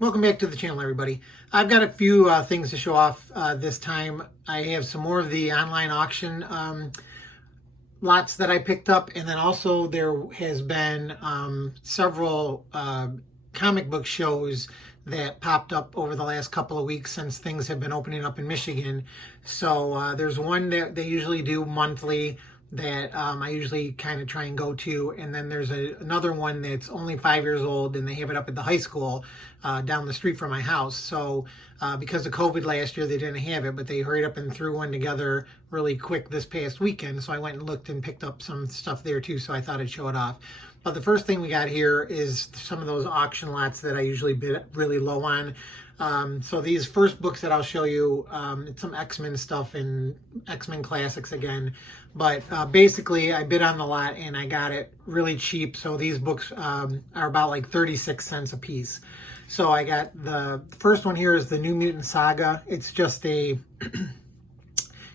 Welcome back to the channel, everybody. I've got a few things to show off this time. I have some more of the online auction lots that I picked up, and then also there has been several comic book shows that popped up over the last couple of weeks since things have been opening up in Michigan. So there's one that they usually do monthly that I usually kind of try and go to, and then there's another one that's only 5 years old, and they have it up at the high school down the street from my house. So because of COVID last year, they didn't have it, but they hurried up and threw one together really quick this past weekend. So I went and looked and picked up some stuff there too, so I thought I'd show it off. But the first thing we got here is some of those auction lots that I usually bid really low on. So these first books that I'll show you, it's some X-Men stuff and X-Men classics again. But basically, I bid on the lot and I got it really cheap. So these books are about like 36 cents a piece. So I got the first one here is the New Mutant Saga. It's just a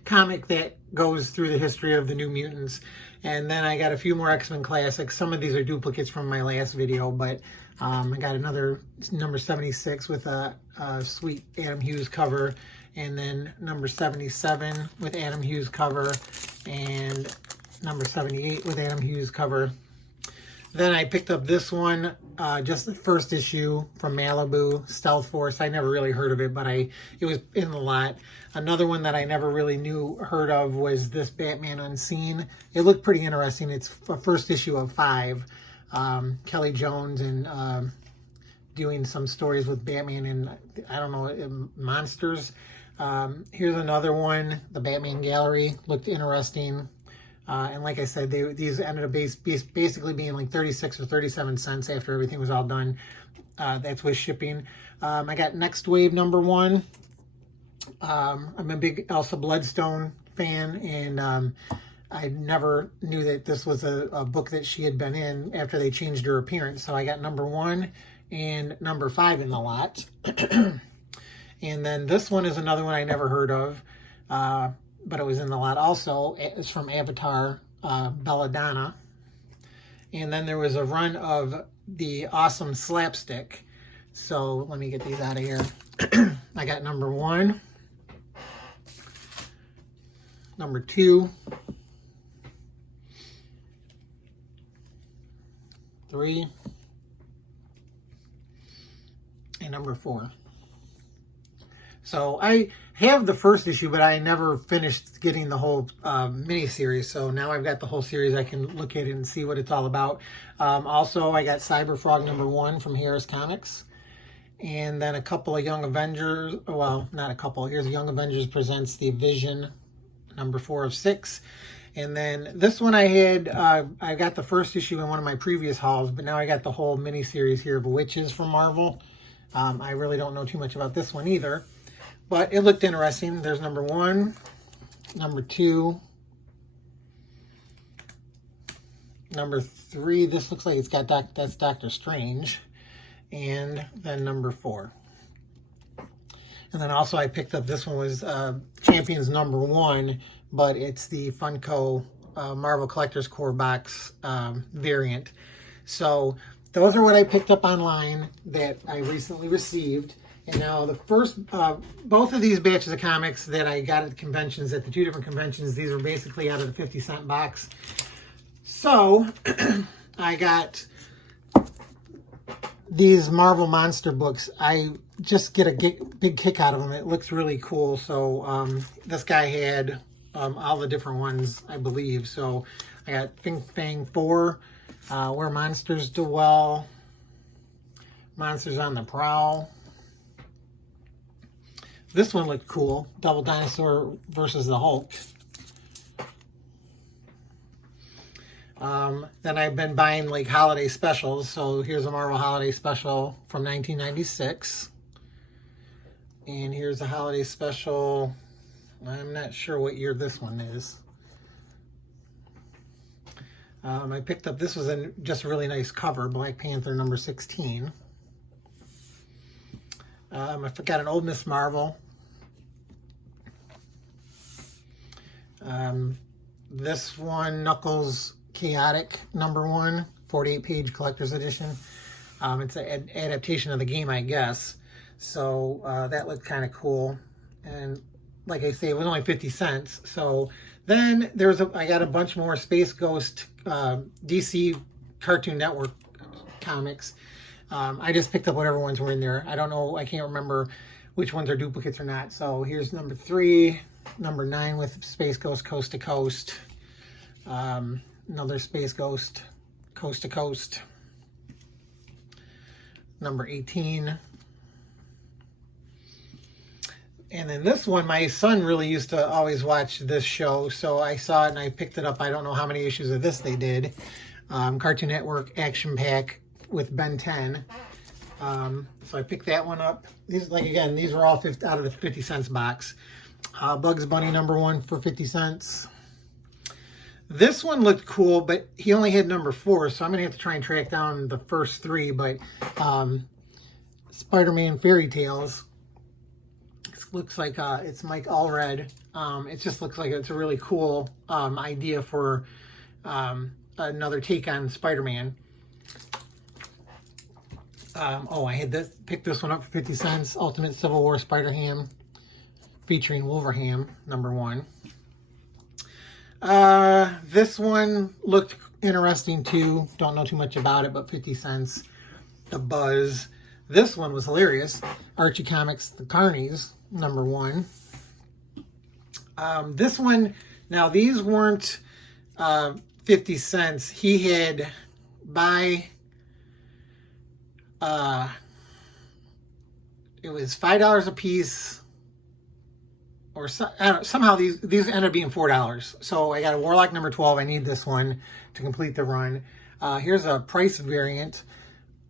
comic that goes through the history of the New Mutants. And then I got a few more X-Men classics. Some of these are duplicates from my last video, but I got another number 76 with a sweet Adam Hughes cover, and then number 77 with Adam Hughes cover, and number 78 with Adam Hughes cover. Then I picked up this one, just the first issue from Malibu, Stealth Force. I never really heard of it, but it was in the lot. Another one that I never really heard of was this Batman Unseen. It looked pretty interesting. It's a first issue of 5. Kelly Jones and doing some stories with Batman and, I don't know, monsters. Here's another one, the Batman Gallery. Looked interesting. And like I said, these ended up basically being like 36 or 37 cents after everything was all done. That's with shipping. I got Next Wave #1. I'm a big Elsa Bloodstone fan, and I never knew that this was a book that she had been in after they changed her appearance. So I got #1 and #5 in the lot. And then this one is another one I never heard of. But it was in the lot also. It's from Avatar, Belladonna. And then there was a run of the Awesome Slapstick. So let me get these out of here. I got #1, #2, 3, and #4. So I have the first issue, but I never finished getting the whole mini-series. So now I've got the whole series. I can look at it and see what it's all about. Also, I got Cyberfrog #1 from Harris Comics. And then a couple of Young Avengers. Well, not a couple. Here's Young Avengers Presents the Vision, #4 of 6. And then this one I had, I got the first issue in one of my previous hauls, but now I got the whole mini-series here of Witches from Marvel. I really don't know too much about this one either. But it looked interesting. There's #1, #2, #3. This looks like it's got that's Doctor Strange. And then #4. And then also I picked up, this one was Champions #1, but it's the Funko Marvel Collector's Core box variant. So those are what I picked up online that I recently received. And now the first, both of these batches of comics that I got at the conventions, at the 2 different conventions, these are basically out of the 50-cent box. So I got these Marvel Monster books. I just get a big kick out of them. It looks really cool. So this guy had all the different ones, I believe. So I got Think Fang 4, Where Monsters Dwell, Monsters on the Prowl. This one looked cool. Double Dinosaur versus the Hulk. Then I've been buying like holiday specials. So here's a Marvel holiday special from 1996. And here's a holiday special. I'm not sure what year this one is. I picked up, this was just a really nice cover, Black Panther #16. I forgot an old Miss Marvel. This one, Knuckles Chaotic #1, 48-page collector's edition. It's an adaptation of the game, I guess. So that looked kind of cool. And like I say, it was only 50 cents. So then I got a bunch more Space Ghost DC Cartoon Network comics. I just picked up whatever ones were in there. I don't know, I can't remember which ones are duplicates or not. So here's number 3, number 9 with Space Ghost Coast to Coast. Another Space Ghost Coast to Coast. Number 18. And then this one, my son really used to always watch this show, so I saw it and I picked it up. I don't know how many issues of this they did. Cartoon Network Action Pack with Ben 10. So I picked that one up. These, like, again, these were all out of the 50 cents box. Bugs Bunny number 1 for 50 cents. This one looked cool, but he only had number 4, so I'm going to have to try and track down the first 3. But Spider-Man Fairy Tales. It looks like it's Mike Allred. It just looks like it's a really cool idea for another take on Spider-Man. I had picked this one up for 50 cents. Ultimate Civil War Spider-Ham featuring Wolverham, number 1. This one looked interesting too. Don't know too much about it, but 50 cents. The Buzz. This one was hilarious. Archie Comics, The Carnies, number 1. This one, now these weren't 50 cents. He had it was $5 a piece, or somehow these ended up being $4. So I got a Warlock number 12. I need this one to complete the run. Here's a price variant,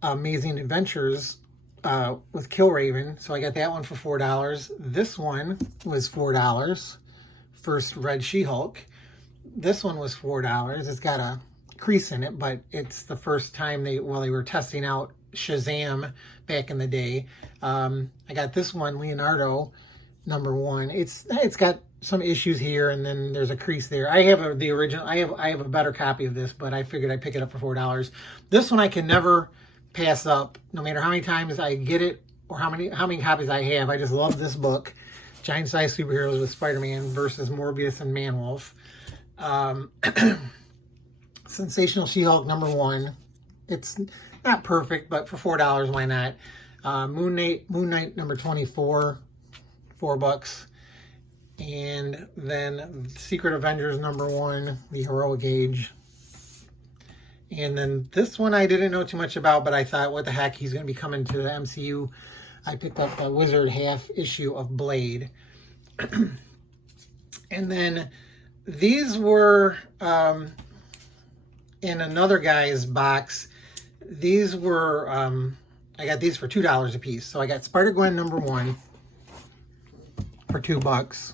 Amazing Adventures with Killraven. So I got that one for $4. This one was $4. First Red She-Hulk. This one was $4. It's got a crease in it, but it's the first time they were testing out Shazam back in the day. I got this one, Leonardo, number 1. It's got some issues here, and then there's a crease there. I have the original. I have a better copy of this, but I figured I'd pick it up for $4. This one I can never pass up, no matter how many times I get it or how many copies I have. I just love this book, Giant Size Superheroes with Spider-Man versus Morbius and Man-Wolf. Sensational She-Hulk number 1. It's not perfect, but for $4, why not? Moon Knight number 24, $4. And then Secret Avengers number 1, the Heroic Age. And then this one I didn't know too much about, but I thought, what the heck, he's going to be coming to the MCU. I picked up the Wizard half issue of Blade. And then these were in another guy's box. These were, I got these for $2 a piece. So I got Spider-Gwen number 1 for $2.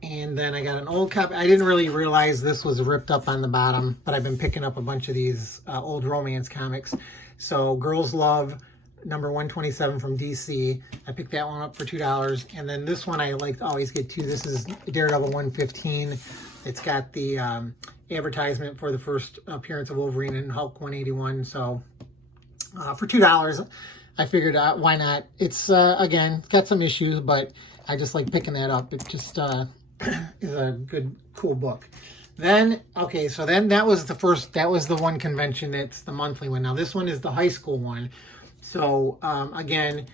And then I got an old copy. I didn't really realize this was ripped up on the bottom, but I've been picking up a bunch of these old romance comics. So Girls Love number 127 from DC. I picked that one up for $2. And then this one I like to always get too. This is Daredevil 115. It's got the advertisement for the first appearance of Wolverine and Hulk 181. So for $2, I figured why not? It's, again, got some issues, but I just like picking that up. It just is a good, cool book. Then, okay, so then that was the one convention. It's the monthly one. Now this one is the high school one. So again,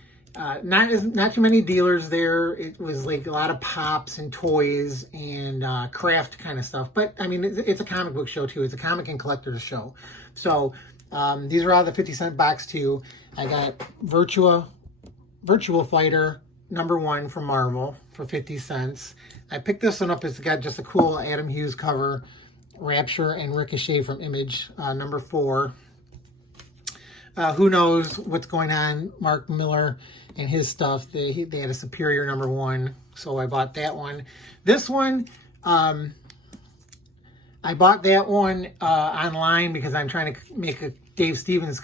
not too many dealers there. It was like a lot of pops and toys and craft kind of stuff. But I mean, it's a comic book show too. It's a comic and collector's show. So these are all the 50-cent box too. I got Virtua Fighter number 1 from Marvel for 50 cents. I picked this one up. It's got just a cool Adam Hughes cover. Rapture and Ricochet from Image, number 4. Who knows what's going on? Mark Miller and his stuff. They had a Superior number 1, so I bought that one. This one, I bought that one online because I'm trying to make a Dave Stevens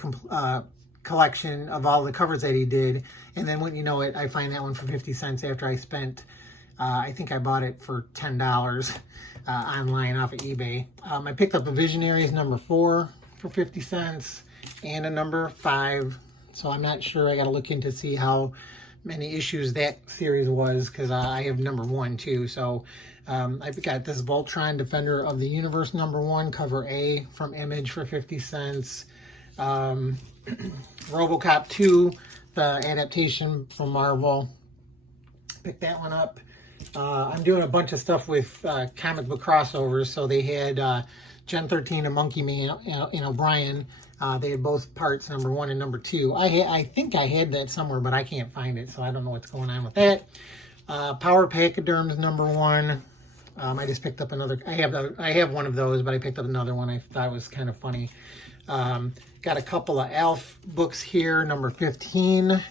collection of all the covers that he did. And then wouldn't you know it, I find that one for 50 cents after I spent, I think I bought it for $10 online off of eBay. I picked up the Visionaries number 4 for 50 cents. and a number 5. So I'm not sure. I got to look into see how many issues that series was, because I have number 1 too. So I've got this Voltron Defender of the Universe number 1, cover A, from Image for 50 cents. RoboCop 2, the adaptation from Marvel. Picked that one up. I'm doing a bunch of stuff with comic book crossovers. So they had Gen 13 and Monkey Man and O'Brien. They had both parts, number 1 and number 2. I think I had that somewhere, but I can't find it, so I don't know what's going on with that. Power Pachyderms number 1. I just picked up another. I have one of those, but I picked up another one. I thought was kind of funny. Got a couple of Alf books here, number 15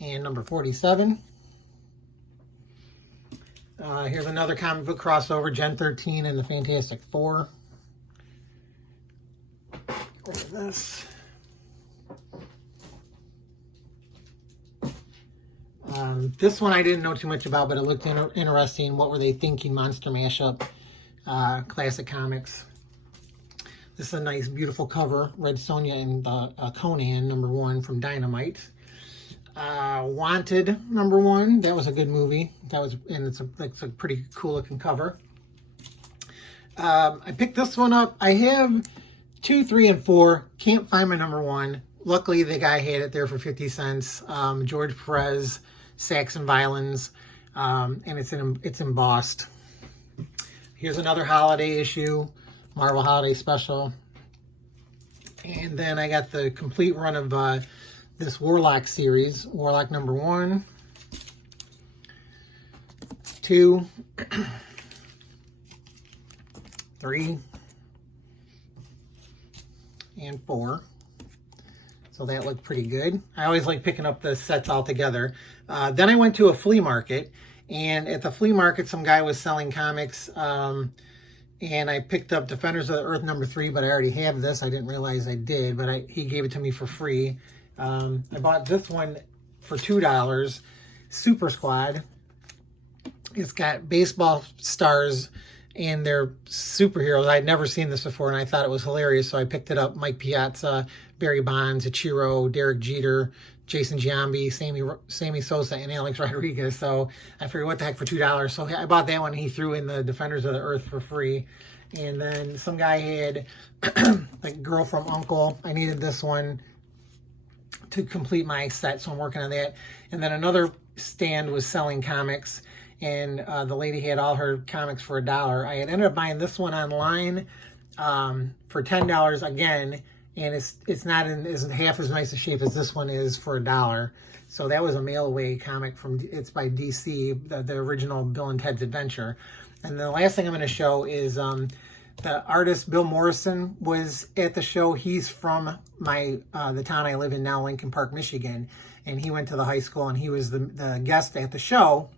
and number 47. Here's another comic book crossover, Gen 13 and the Fantastic Four. Look at this. This one I didn't know too much about, but it looked interesting. What Were They Thinking? Monster Mashup. Classic comics. This is a nice, beautiful cover. Red Sonja and Conan, number 1 from Dynamite. Wanted, number 1. That was a good movie. And it's a pretty cool looking cover. I picked this one up. I have 2, 3, and 4. Can't find my number 1. Luckily, the guy had it there for 50 cents. George Perez, Saxon Violins, and it's embossed. Here's another holiday issue, Marvel Holiday Special. And then I got the complete run of this Warlock series. Warlock number 1, 2, 3, and 4. So that looked pretty good. I always like picking up the sets all together. Then I went to a flea market, and at the flea market, some guy was selling comics, and I picked up Defenders of the Earth number 3, but I already have this. I didn't realize I did, but he gave it to me for free. I bought this one for $2, Super Squad. It's got baseball stars and they're superheroes. I'd never seen this before, and I thought it was hilarious, so I picked it up. Mike Piazza, Barry Bonds, Ichiro, Derek Jeter, Jason Giambi, Sammy Sosa, and Alex Rodriguez. So I figured, what the heck, for $2. So I bought that one, and he threw in the Defenders of the Earth for free. And then some guy had like Girl from Uncle. I needed this one to complete my set, so I'm working on that. And then another stand was selling comics, and the lady had all her comics for $1. I had ended up buying this one online for $10 again, and it's not in half as nice a shape as this one is for $1. So that was a mail away comic it's by DC, the original Bill and Ted's Adventure. And the last thing I'm going to show is the artist Bill Morrison was at the show. He's from the town I live in now, Lincoln Park, Michigan, and he went to the high school, and he was the guest at the show.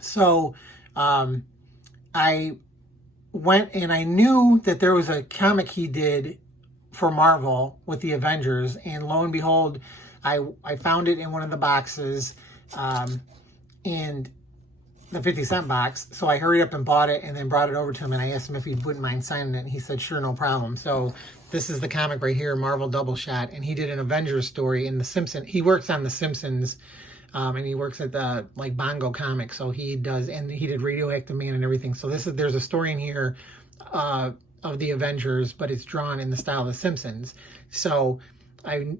So I went, and I knew that there was a comic he did for Marvel with the Avengers, and lo and behold, I found it in one of the boxes, and the 50-cent box. So I hurried up and bought it, and then brought it over to him, and I asked him if he wouldn't mind signing it, and he said, sure, no problem. So this is the comic right here, Marvel Double Shot, and he did an Avengers story in The Simpsons. He works on The Simpsons, and he works at the Bongo Comics, so he does, and he did Radioactive Man and everything. So there's a story in here of the Avengers, but it's drawn in the style of The Simpsons. So I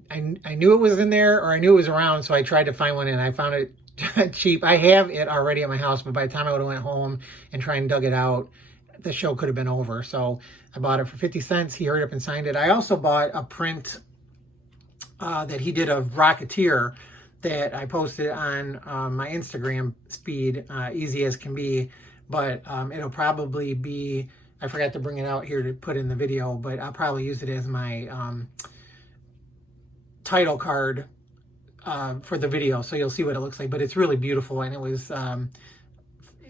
knew it was in there, or I knew it was around, so I tried to find one, and I found it cheap. I have it already at my house, but by the time I would have went home and tried and dug it out, the show could have been over. So I bought it for 50 cents. He hurried up and signed it. I also bought a print that he did of Rocketeer that I posted on my Instagram feed, easy as can be, but it'll probably be, I forgot to bring it out here to put in the video, but I'll probably use it as my title card for the video, so you'll see what it looks like. But it's really beautiful, and it was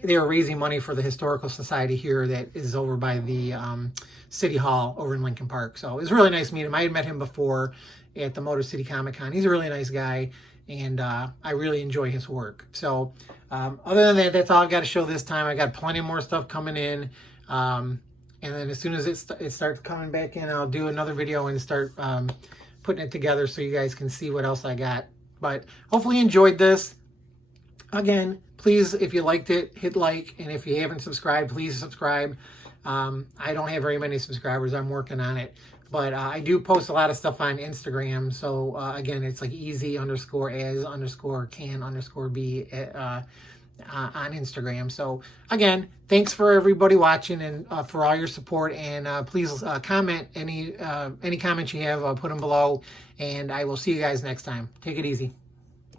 they were raising money for the Historical Society here that is over by the City Hall over in Lincoln Park. So it was really nice to meet him. I had met him before at the Motor City Comic Con. He's a really nice guy, and I really enjoy his work. So other than that, that's all I've got to show this time. I got plenty more stuff coming in. And then as soon as it starts coming back in, I'll do another video and start putting it together so you guys can see what else I got. But hopefully you enjoyed this. Again, please, if you liked it, hit like. And if you haven't subscribed, please subscribe. I don't have very many subscribers. I'm working on it. But I do post a lot of stuff on Instagram. So, again, it's like easy_as_can_be on Instagram. So, again, thanks for everybody watching and for all your support. And please comment any comments you have, put them below. And I will see you guys next time. Take it easy.